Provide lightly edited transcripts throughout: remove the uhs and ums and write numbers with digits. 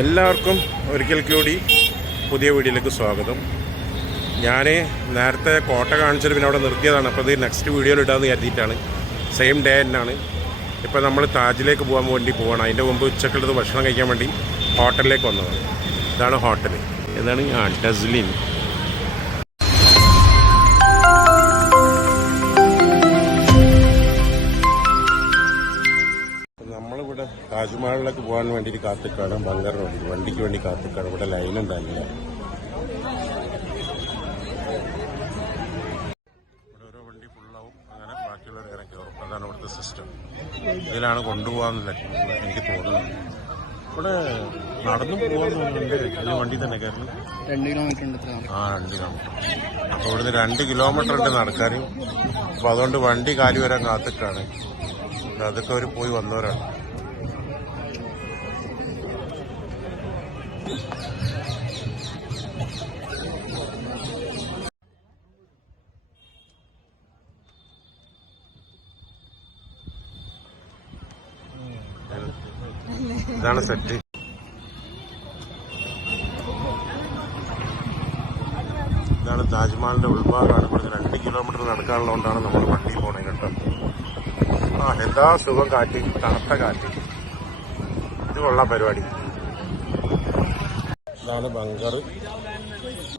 എല്ലാവർക്കും ഒരിക്കൽ കൂടി പുതിയ വീഡിയോയിലേക്ക് സ്വാഗതം. ഞാൻ നേരത്തെ കോട്ട കാണിച്ചിട്ട് പിന്നെ അവിടെ നിർത്തിയതാണ്. അപ്പോൾ ഇത് നെക്സ്റ്റ് വീഡിയോയിൽ ഇടാമെന്ന് കരുതിയിട്ടാണ്. സെയിം ഡേ തന്നെയാണ്. ഇപ്പോൾ നമ്മൾ താജിലേക്ക് പോകാൻ വേണ്ടി പോകണം. അതിൻ്റെ മുമ്പ് ഉച്ചക്കുള്ളത് ഭക്ഷണം കഴിക്കാൻ വേണ്ടി ഹോട്ടലിലേക്ക് വന്നതാണ്. ഇതാണ് ഹോട്ടൽ. ഇതാണ് ഡസ്ലിൻ. നമ്മളിവിടെ താജ്മഹലിലേക്ക് പോകാൻ വേണ്ടിയിട്ട് കാത്തിക്കാണ്. ബംഗറിന് വേണ്ടി വണ്ടിക്ക് വേണ്ടി കാത്തിക്കാണ്. ഇവിടെ ലൈൻ ഉണ്ടായില്ല. ഇവിടെ ഓരോ വണ്ടി ഫുള്ളാവും. അങ്ങനെ ബാക്കിയുള്ളവർ ഇറക്കി കയറും. അതാണ് ഇവിടുത്തെ സിസ്റ്റം. ഇതിലാണ് കൊണ്ടുപോകാമെന്നില്ല എനിക്ക് തോന്നുന്നത്. ഇവിടെ നടന്നു പോകാമെന്നുണ്ട്. ഈ വണ്ടി തന്നെ കയറി 2 കിലോമീറ്റർ ഉണ്ട്. 2 കിലോമീറ്റർ. അപ്പോൾ ഇവിടുന്ന് 2 കിലോമീറ്റർ ഉണ്ട് നടക്കാൻ. അപ്പോൾ അതുകൊണ്ട് വണ്ടി കാലി വരാൻ കാത്തിക്കാണ്. അതൊക്കെ അവർ പോയി വന്നവരാണ്. ഇതാണ് സെറ്റ്. ഇതാണ് താജ്മഹലിന്റെ ഉൾഭാഗമാണ്. ഇവിടുന്ന് 2 കിലോമീറ്റർ നടക്കാനുള്ളതുകൊണ്ടാണ് നമ്മൾ വണ്ടി പോണേ കേട്ടോ. എന്താ സുഖം കാറ്റ്, തണുത്ത കാറ്റ്. ഇത് കൊള്ളാം പരിപാടി. ഇതാണ് ബങ്കർ.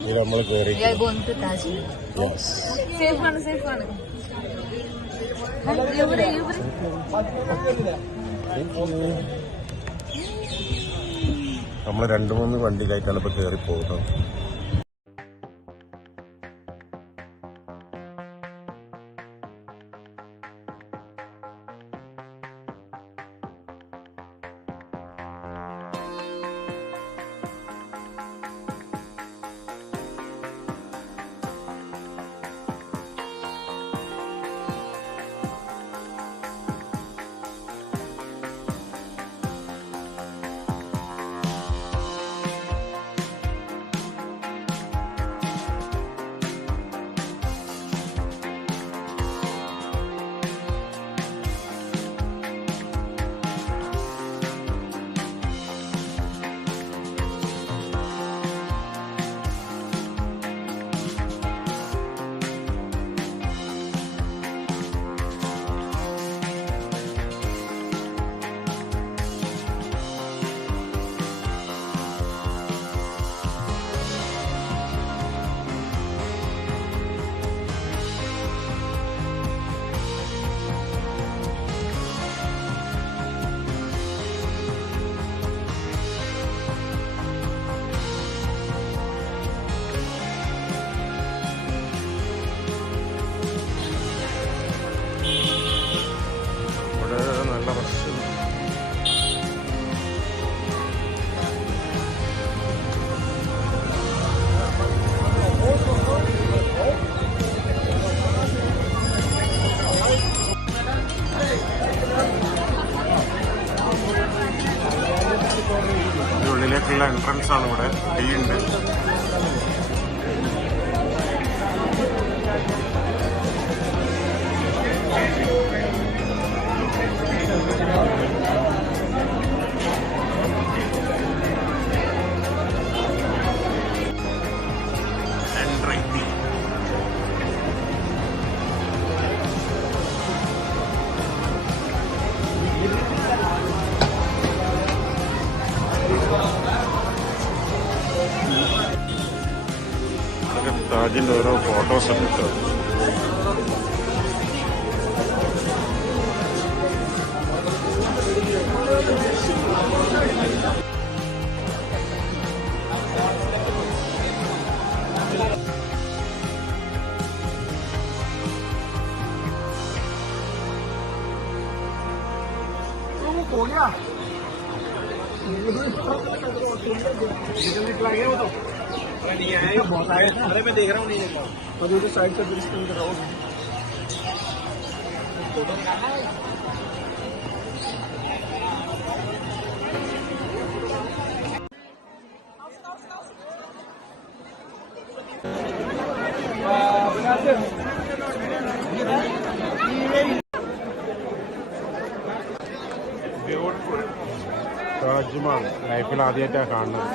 ഇത് നമ്മൾ കയറി നമ്മൾ 2-3 വണ്ടിയിലായിട്ടാണ് ഇപ്പൊ കയറി പോകുന്നത്. ഉള്ളിലേക്കുള്ള എൻട്രൻസ് ആണ്. ഇവിടെ ഡി ഉണ്ട്. താജിൻ്റെ ഓരോ ഫോട്ടോസ് എടുക്കുക. बहुत आए थे। अरे मैं देख रहा हूँ नहीं देख रहा हूँ। तो जो साइड से ब्रिज के अंदर रहो। ब्यूटीफुल ताज താജ്മഹൽ ലൈഫിൽ ആദ്യമായിട്ടാണ് കാണുന്നത്.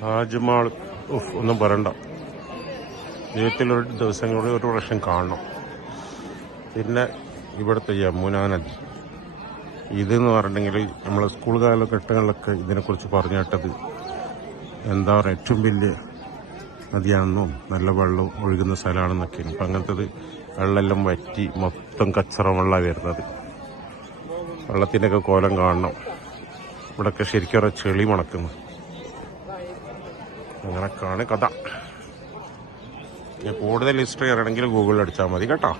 താജ്മഹൽ ഒന്നും പറയണ്ട, ജീവിതത്തിലൊരു ദിവസങ്ങളിൽ ഒരു പ്രാവശ്യം കാണണം. പിന്നെ ഇവിടുത്തെ യമുന നദി, ഇതെന്ന് പറഞ്ഞിട്ടുണ്ടെങ്കിൽ നമ്മൾ സ്കൂൾ കാലഘട്ടങ്ങളിലൊക്കെ ഇതിനെക്കുറിച്ച് പറഞ്ഞു കേട്ടത് എന്താ പറയുക, ഏറ്റവും വലിയ നദിയാണെന്നും നല്ല വെള്ളം ഒഴുകുന്ന സ്ഥലമാണെന്നൊക്കെയാണ്. ഇപ്പം അങ്ങനത്തത് വെള്ളമെല്ലാം വറ്റി മൊത്തം കച്ചറ വെള്ളമാണ് വരുന്നത്. വെള്ളത്തിൻ്റെയൊക്കെ കോലം കാണണം. ഇവിടെയൊക്കെ ശരിക്കും ഒരു ചെളി മണക്കുന്നു. അങ്ങനെയൊക്കെയാണ് കഥ. ഞാൻ കൂടുതൽ ഹിസ്റ്ററി അറിയണമെങ്കിൽ ഗൂഗിളിൽ അടിച്ചാൽ മതി കേട്ടോ.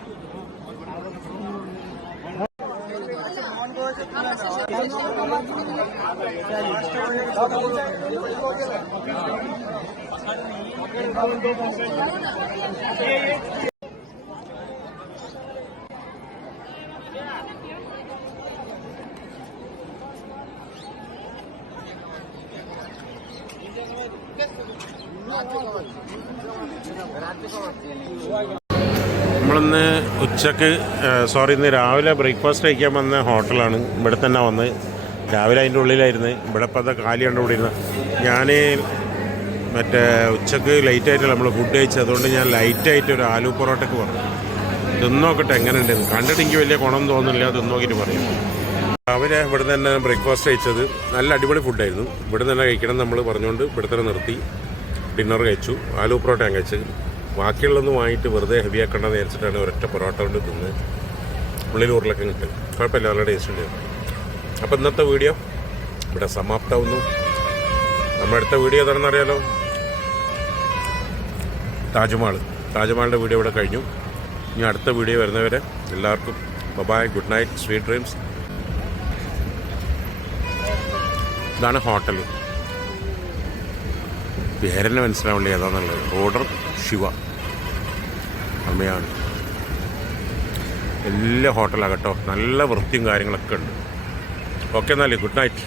നമ്മളിന്ന് ഇന്ന് രാവിലെ ബ്രേക്ക്ഫാസ്റ്റ് കഴിക്കാൻ വന്ന ഹോട്ടലാണ്. ഇവിടെ തന്നെ വന്ന് രാവിലെ അതിൻ്റെ ഉള്ളിലായിരുന്നു. ഇവിടെ ഇപ്പോൾ അത് കാലി കണ്ടുകൂടിയിരുന്നത്. ഞാൻ ഉച്ചക്ക് ലേറ്റായിട്ടല്ല നമ്മൾ ഫുഡ് കഴിച്ചത്. അതുകൊണ്ട് ഞാൻ ലൈറ്റായിട്ട് ഒരു ആലു പൊറോട്ടയ്ക്ക് പറഞ്ഞു. തിന്നോക്കട്ടെ എങ്ങനെ ഉണ്ടെന്ന്. കണ്ടിട്ട് എനിക്ക് വലിയ ഗുണം തോന്നുന്നില്ല, തിന്നോക്കിയിട്ട് പറയും. രാവിലെ ഇവിടെ തന്നെ ബ്രേക്ക്ഫാസ്റ്റ് കഴിച്ചത് നല്ല അടിപൊളി ഫുഡായിരുന്നു. ഇവിടെ തന്നെ കഴിക്കണം നമ്മൾ പറഞ്ഞുകൊണ്ട് ഇവിടെ തന്നെ നിർത്തി ഡിന്നർ കഴിച്ചു. ആലു പൊറോട്ട ഞാൻ കഴിച്ചത്. ബാക്കിയുള്ളതൊന്നും വാങ്ങിയിട്ട് വെറുതെ ഹെവി ആക്കണ്ടെന്ന് വിചാരിച്ചിട്ടാണ് ഒരൊറ്റ പൊറോട്ട കൊണ്ട് തിന്ന്. ഉള്ളിൽ ഉരുളൊക്കെ കിട്ടും, കുഴപ്പമില്ല, നല്ല ടേസ്റ്റ് ഉണ്ട്. അപ്പോൾ ഇന്നത്തെ വീഡിയോ ഇവിടെ സമാപ്തമാവുന്നു. നമ്മുടെ അടുത്ത വീഡിയോ ഏതാണെന്ന് അറിയാലോ, താജ്മഹലിൻ്റെ വീഡിയോ ഇവിടെ കഴിഞ്ഞു. ഇനി അടുത്ത വീഡിയോ വരുന്നവരെ എല്ലാവർക്കും bye, good night, sweet dreams. ഇതാണ് ഹോട്ടൽ, പേരെന്നെ മനസ്സിലാവില്ല ഏതാണെന്നുള്ളത്. ഓർഡർ ശിവ അമ്മയാണ്. എല്ലാ ഹോട്ടലാകട്ടോ, നല്ല വൃത്തിയും കാര്യങ്ങളൊക്കെ ഉണ്ട്. ഓക്കെ, എന്നാലേ ഗുഡ് നൈറ്റ്.